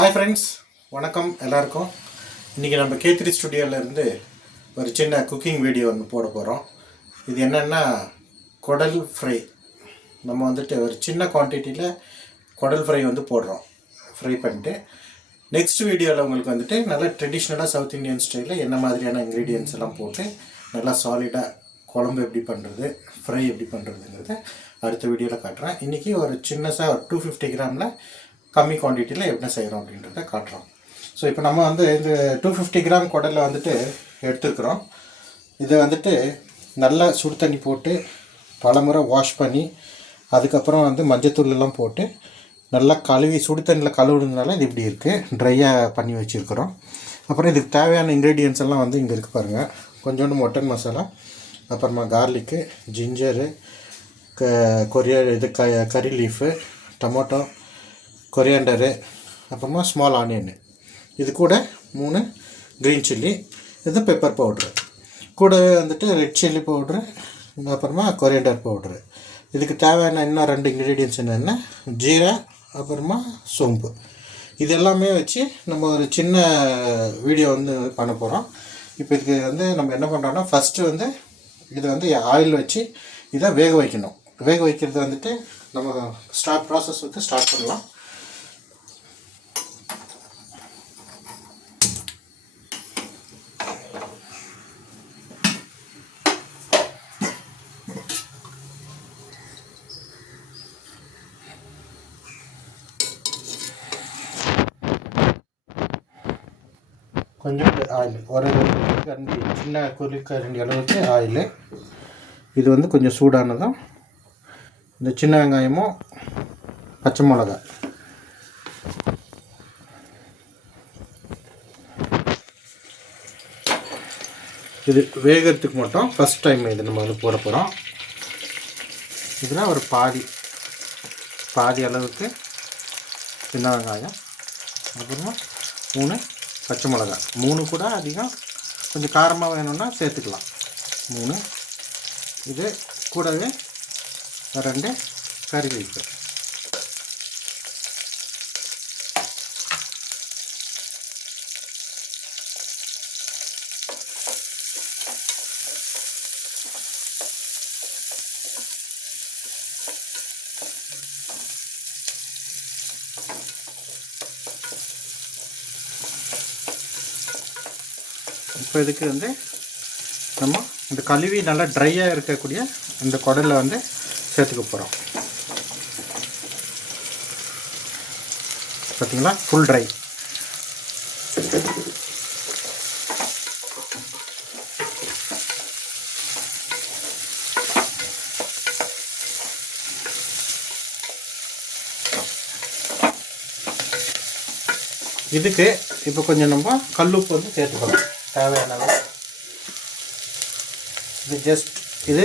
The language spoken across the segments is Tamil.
ஹாய் ஃப்ரெண்ட்ஸ், வணக்கம் எல்லாருக்கும். இன்றைக்கி நம்ம K3 ஸ்டுடியோவிலேருந்து ஒரு சின்ன குக்கிங் வீடியோ ஒன்று போட போகிறோம். இது என்னென்னா குடல் ஃப்ரை. நம்ம ஒரு சின்ன குவான்டிட்டியில் குடல் ஃப்ரை போடுறோம். ஃப்ரை பண்ணிட்டு நெக்ஸ்ட் வீடியோவில் உங்களுக்கு நல்லா ட்ரெடிஷ்னலாக சவுத் இந்தியன் ஸ்டைலில் என்ன மாதிரியான இன்க்ரீடியன்ஸ் எல்லாம் போட்டு நல்லா சாலிடாக குழம்பு எப்படி பண்ணுறது, ஃப்ரை எப்படி பண்ணுறதுங்கிறத அடுத்த வீடியோவில் காட்டுறேன். இன்றைக்கி ஒரு சின்னதாக ஒரு 250 கிராமில் கம்மி குவான்டிட்டியில் எப்படி செய்கிறோம் அப்படின்றத காட்டுறோம். ஸோ இப்போ நம்ம இந்த 250 கிராம் குடலை எடுத்துக்கிறோம். இதை நல்லா சுடு தண்ணி போட்டு பலமுறை வாஷ் பண்ணி அதுக்கப்புறம் மஞ்சத்தூள்லாம் போட்டு நல்லா கழுவி சுடு தண்ணியில் கழுவுறதுனால இது இப்படி இருக்குது, ட்ரையாக பண்ணி வச்சுருக்குறோம். அப்புறம் இதுக்கு தேவையான இன்க்ரீடியன்ஸ் எல்லாம் இங்கே இருக்குது பாருங்கள். கொஞ்சோண்டு மட்டன் மசாலா, அப்புறமா கார்லிக்கு, ஜிஞ்சரு, கறி லீஃபு, டொமேட்டோ, கொரியாண்டரு, அப்புறமா ஸ்மால் ஆனியனு, இது கூட 3 க்ரீன் சில்லி, இது பெப்பர் பவுட்ரு, கூடவே ரெட் சில்லி பவுட்ரு, அப்புறமா கொரியாண்டர் பவுட்ரு. இதுக்கு தேவையான இன்னும் 2 இன்க்ரீடியன்ஸ் என்னென்னா ஜீரா, அப்புறமா சோம்பு. இது எல்லாமே வச்சு நம்ம ஒரு சின்ன வீடியோ பண்ண போகிறோம். இப்போ இதுக்கு நம்ம என்ன பண்ணுறோன்னா ஃபஸ்ட்டு இது ஆயில் வச்சு இதை வேக வைக்கணும். வேக வைக்கிறது நம்ம ப்ராசஸ் ஸ்டார்ட் பண்ணலாம். கொஞ்சோண்டு ஆயில், ஒரு கரண்டி, சின்ன குழிக்கரண்டி அளவுக்கு ஆயில். இது கொஞ்சம் சூடானதும் இந்த சின்ன வெங்காயமும் பச்சை மிளகா, இது வேகிறதுக்கு மட்டும் ஃபஸ்ட் டைம் இது நம்ம போட போகிறோம். இதில் ஒரு பாதி அளவுக்கு சின்ன வெங்காயம், அப்புறமா 3 பச்சை மிளகா, 3 கூட அதிகம், கொஞ்சம் காரமாக வேணும்னா சேர்த்துக்கலாம் 3. இது கூடவே 2 கறி லீஃபு. இப்போ இதுக்கு நம்ம இந்த கழுவி நல்லா ட்ரையாக இருக்கக்கூடிய இந்த குடலை சேர்த்துக்க போகிறோம். பார்த்தீங்களா, ஃபுல் ட்ரை. இதுக்கு இப்போ கொஞ்சம் நம்ம கல்லுப்பு சேர்த்துக்கலாம் தேவையான அளவு. இது ஜஸ்ட் இது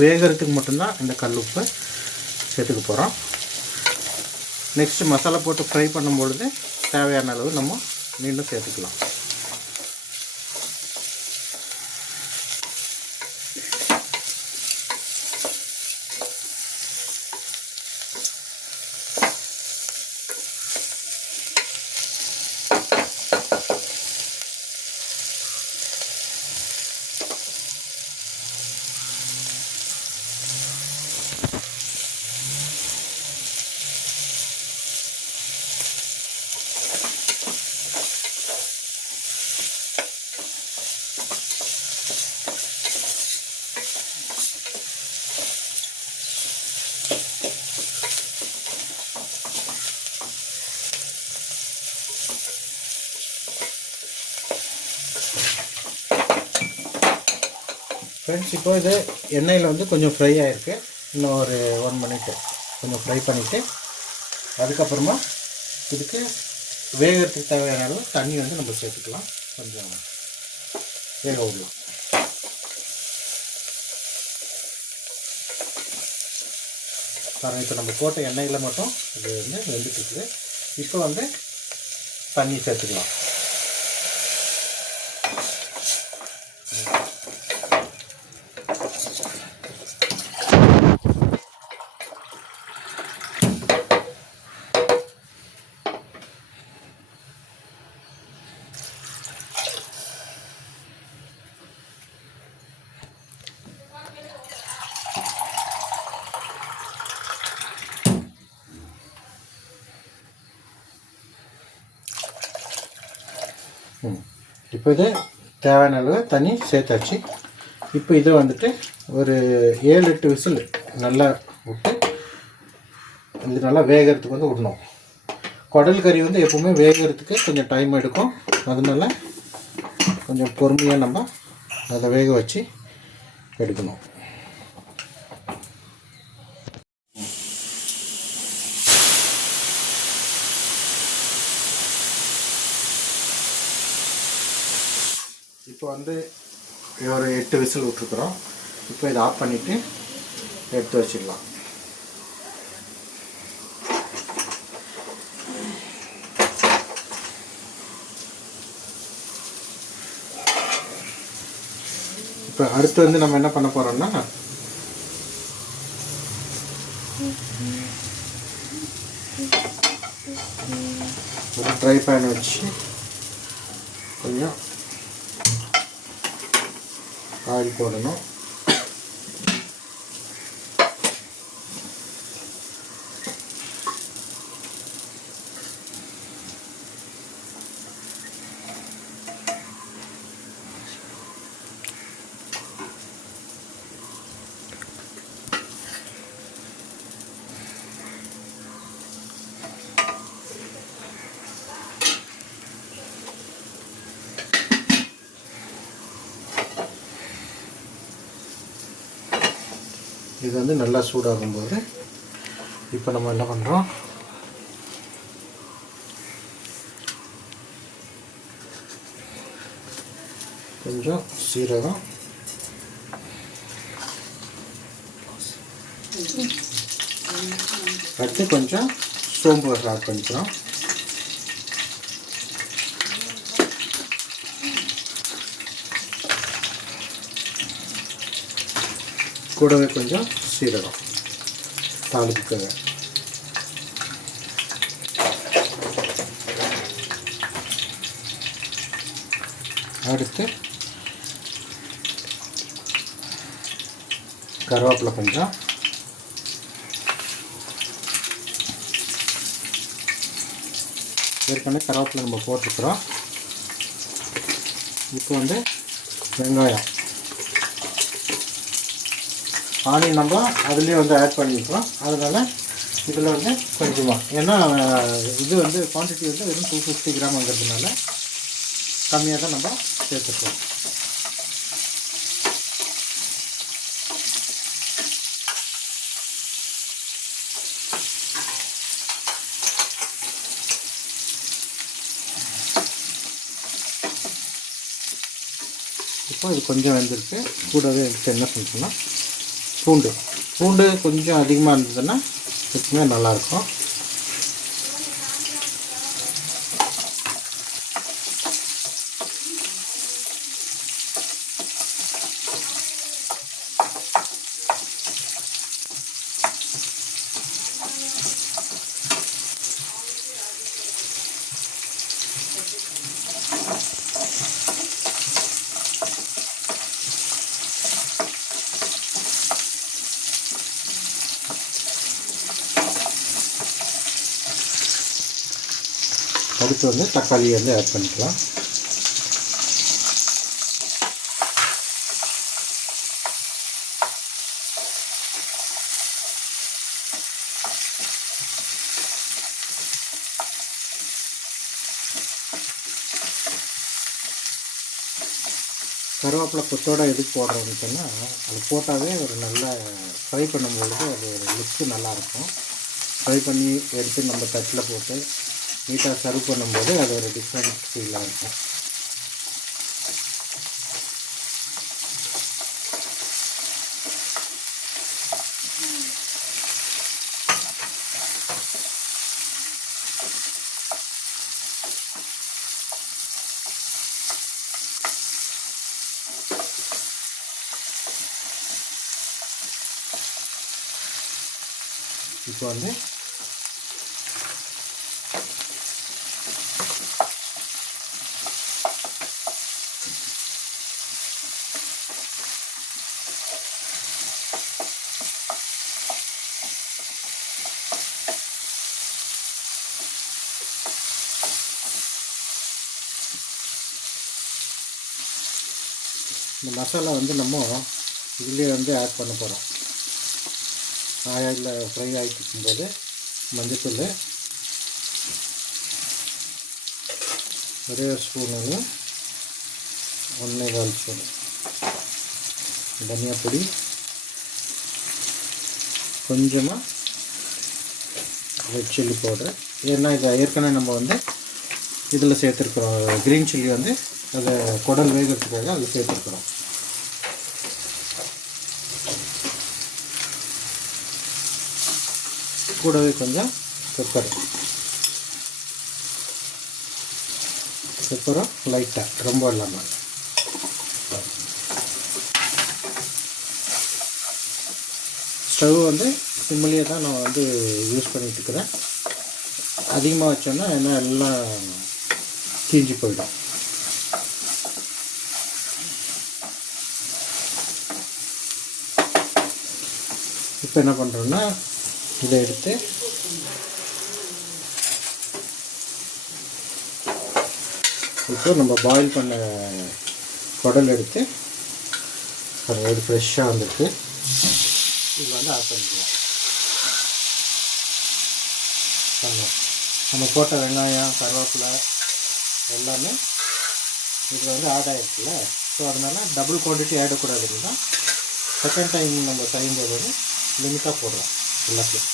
வேகிறதுக்கு மட்டும்தான் இந்த கல்லுப்பு சேர்த்துக்க போகிறோம். நெக்ஸ்ட்டு மசாலா போட்டு ஃப்ரை பண்ணும்பொழுது தேவையான அளவு நம்ம மீண்டும் சேர்த்துக்கலாம். ஃப்ரெண்ட்ஸ், இப்போ இது எண்ணெயில் கொஞ்சம் ஃப்ரை ஆகிருக்கு. இன்னும் ஒரு 1 மினிட் கொஞ்சம் ஃப்ரை பண்ணிவிட்டு அதுக்கப்புறமா இதுக்கு வேகிறதுக்கு தேவையான அளவு தண்ணி நம்ம சேர்த்துக்கலாம். கொஞ்சம் வேக விடலாம். காரணம் இப்போ நம்ம போட்ட எண்ணெயில் மட்டும் இது வெந்துட்டுருக்குது. இப்போ தண்ணி சேர்த்துக்கலாம். இப்போ இது தேவையான அளவு தண்ணி சேர்த்தாச்சு. இப்போ இதை வந்துட்டு ஒரு 7-8 விசில் நல்லா விட்டு இது நல்லா வேகிறதுக்கு வந்து விடணும். குடல் கறி வந்து எப்போவுமே வேகிறதுக்கு கொஞ்சம் டைம் எடுக்கும். அதனால கொஞ்சம் பொறுமையாக நம்ம அதை வேக வச்சு எடுக்கணும். இப்போ வந்து ஒரு 8 விசில் விட்டுருக்குறோம். இப்போ இதை ஆஃப் பண்ணிவிட்டு எடுத்து வச்சிடலாம். இப்போ அடுத்து வந்து நம்ம என்ன பண்ண போகிறோம்னா ஒரு ட்ரை பேன் வச்சு கொஞ்சம் ஆயில் போடணும். இது வந்து நல்லா சூடாகும்போது இப்போ நம்ம என்ன பண்ணுறோம், கொஞ்சம் சீரகம், அடுத்து கொஞ்சம் சோம்பு ஆட் பண்ணிக்கிறோம். கூடவே கொஞ்சம் சீரகம் தாளிப்புக்காக. அடுத்து கருவேப்பிலை கொஞ்சம், ஏற்கனவே கருவேப்பிலை நம்ம போட்டுருக்குறோம். இப்போ வந்து வெங்காயம், ஆனியன் நம்ம அதுலேயே வந்து ஆட் பண்ணிக்கிறோம். அதனால் இதில் வந்து கொஞ்சமாக, ஏன்னா இது வந்து குவான்டிட்டி வந்து வெறும் 250 கிராம்ங்கிறதுனால கம்மியாக தான் நம்ம சேர்த்துக்கிறோம். இப்போ இது கொஞ்சம் வெந்திருக்கு. கூடவே எடுத்து என்ன பண்ணுறோம்னா பூண்டு கொஞ்சம் அதிகமாக இருந்ததுன்னா எப்பவுமே நல்லாயிருக்கும். அடுத்து வந்து தக்காளியை வந்து ஆட் பண்ணிக்கலாம். கருவேப்பிலை கொத்தோடு எதுக்கு போடுறோம்னு சொன்னால், அது போட்டாவே ஒரு நல்ல ஃப்ரை பண்ணும்பொழுது அது ஒரு லுக்கு நல்லாயிருக்கும். ஃப்ரை பண்ணி எடுத்து நம்ம தட்டில் போட்டு நீட்டாக சர்வ் பண்ணும்போது அது ஒரு டிஃப்ரெண்ட் ஃபீலாக இருக்கும். இப்போ வந்து இந்த மசாலா வந்து நம்ம இதுலேயே வந்து ஆட் பண்ண போகிறோம். ஆயிலில் ஃப்ரை ஆகிட்டு இருக்கும்போது மஞ்சத்தூள் ஒரே ஒரு ஸ்பூன், 1.25 ஸ்பூன் தனியா பொடி, கொஞ்சமாக ரெட் சில்லி பவுடர். ஏன்னா இதை ஏற்கனவே நம்ம வந்து இதில் சேர்த்துருக்குறோம். க்ரீன் சில்லி வந்து அதை குடல் வேகிறதுக்காக அதில் சேர்த்துருக்குறோம். கூடவே கொஞ்சம் பெப்பரும் லைட்டாக, ரொம்ப இல்லாமல். ஸ்டவ் வந்து சிம்மிலேயே தான் நான் வந்து யூஸ் பண்ணிட்டுருக்கிறேன். அதிகமாக வச்சோன்னா என்ன எல்லாம் தீஞ்சு போயிடும். இப்போ என்ன பண்ணுறோன்னா இதை எடுத்து இப்போ நம்ம பாயில் பண்ண குடல் எடுத்து ஒரு ஃப்ரெஷ்ஷாக வந்துருக்கு இதில் வந்து ஆட் பண்ணிக்கலாம். நம்ம போட்ட வெங்காயம், கருவேப்பிலை எல்லாமே இதில் வந்து ஆட் ஆகிருக்குல்ல. ஸோ அதனால் டபுள் குவான்டிட்டி ஆடக்கூடாதுன்னா செகண்ட் டைம் நம்ம செய்யும்போது வந்து லிமிட்டாக போடுறோம் எல்லாத்தையும்.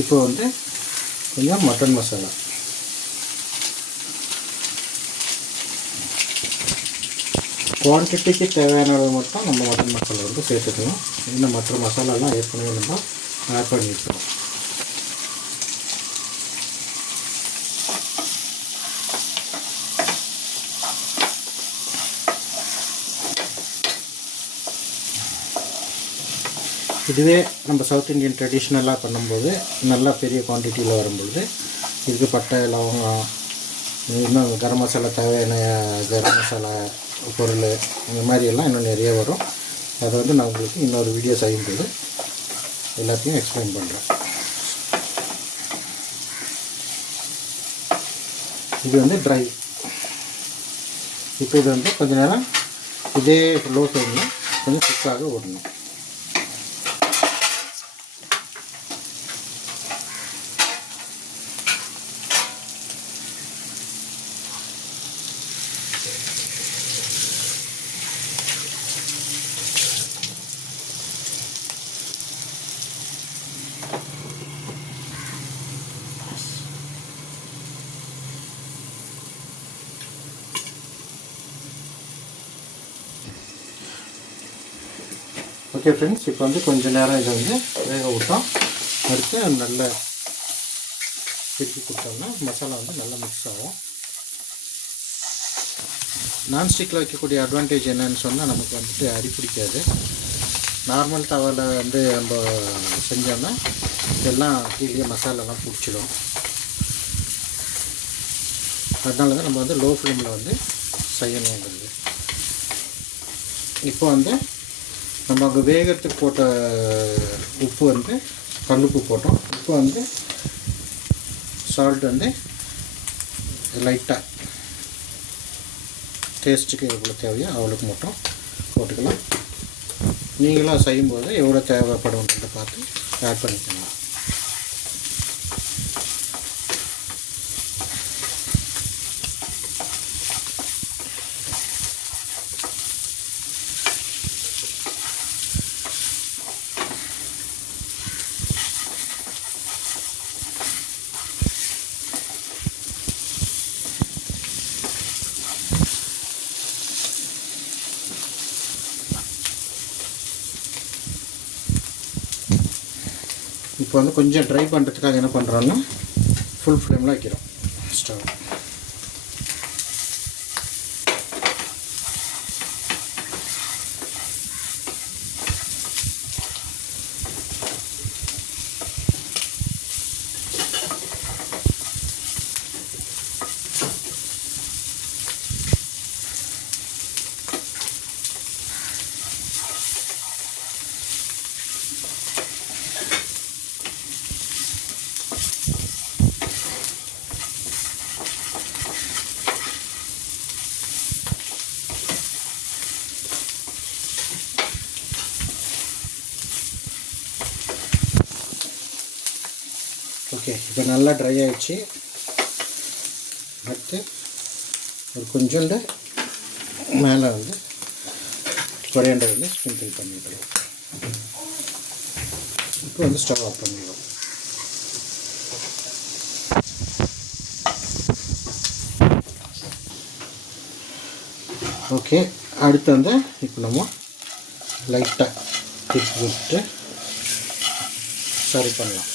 இப்போ வந்து கொஞ்சம் மட்டன் மசாலா, குவான்டிட்டிக்கு தேவையானது மட்டும் நம்ம மட்டன் மசாலா வந்து சேர்த்துக்கணும். இன்னும் மற்ற மசாலாலாம் ஏற்கனவே நம்ம ஆட் பண்ணியிருக்கோம். இதுவே நம்ம சவுத் இண்டியன் ட்ரெடிஷ்னலாக பண்ணும்போது நல்லா பெரிய குவான்டிட்டியில் வரும்பொழுது இதுக்கு பட்டை, லவங்கம், இன்னும் கரம் மசாலா, தேவையான கரம் மசாலா பொருள் இந்த மாதிரியெல்லாம் இன்னும் நிறைய வரும். அதை வந்து நான் உங்களுக்கு இன்னொரு வீடியோ செய்யும்போது எல்லாத்தையும் எக்ஸ்பிளைன் பண்ணுறேன். இது வந்து ட்ரை. இப்போ இது வந்து கொஞ்சம் நேரம் இதே லோ ஃப்ளேமில் கொஞ்சம் குக்காக விடணும். ஓகே ஃப்ரெண்ட்ஸ், இப்போ வந்து கொஞ்சம் நேரம் இதை வந்து வேக விட்டோம். அடுத்து நல்லா திருப்பி கொடுத்தோம்னா மசாலா வந்து நல்லா மிக்ஸ் ஆகும். நான்ஸ்டிக்கில் வைக்கக்கூடிய அட்வான்டேஜ் என்னன்னு சொன்னால் நமக்கு வந்துட்டு அடி பிடிக்காது. நார்மல் தவாவில் வந்து நம்ம செஞ்சோம்னா எல்லாம் கீழே மசாலாலாம் பிடிச்சிடும். அதனால தான் நம்ம வந்து லோ ஃப்ளேமில் வந்து செய்யணுங்கிறது. இப்போ வந்து நம்ம அங்கே வேகத்துக்கு போட்ட உப்பு வந்து கல்லுப்பு போட்டோம். இப்போ வந்து சால்ட் வந்து லைட்டாக டேஸ்ட்டுக்கு எவ்வளோ தேவையோ அவ்வளோக்கு மட்டும் போட்டுக்கலாம். நீங்களும் செய்யும்போது எவ்வளோ தேவைப்படும்ன்றதை பார்த்து ஆட் பண்ணிக்கலாம். இப்போ வந்து கொஞ்சம் ட்ரை பண்ணுறதுக்காக என்ன பண்ணுறோன்னா ஃபுல் ஃப்ளேமில் வைக்கிறோம் ஸ்டவ். ஓகே, இப்போ நல்லா ட்ரை ஆகிடுச்சு. அடுத்து ஒரு கொஞ்சோண்டு மேலே வந்து கொரியாண்டர் வந்து ஸ்ப்ரிங்கிள் பண்ணிவிடுவோம். இப்போ வந்து ஸ்டவ் ஆஃப் பண்ணிடுவோம். ஓகே, அடுத்து வந்து இப்போ நம்ம லைட்டாக டிப் விட்டு சரி பண்ணலாம்.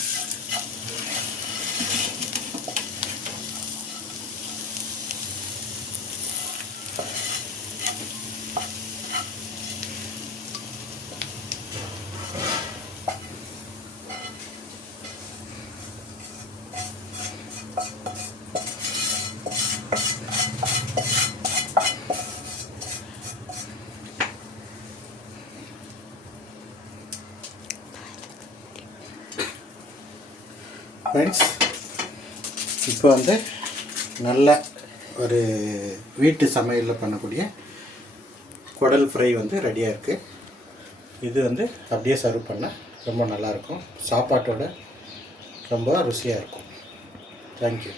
ஃப்ரெண்ட்ஸ், இப்போ வந்து நல்ல ஒரு வீட்டு சமையலில் பண்ணக்கூடிய குடல் ஃப்ரை வந்து ரெடியாக இருக்குது. இது வந்து அப்படியே சர்வ் பண்ண ரொம்ப நல்லாயிருக்கும். சாப்பாட்டோட ரொம்ப ருசியாக இருக்கும். தேங்க்யூ.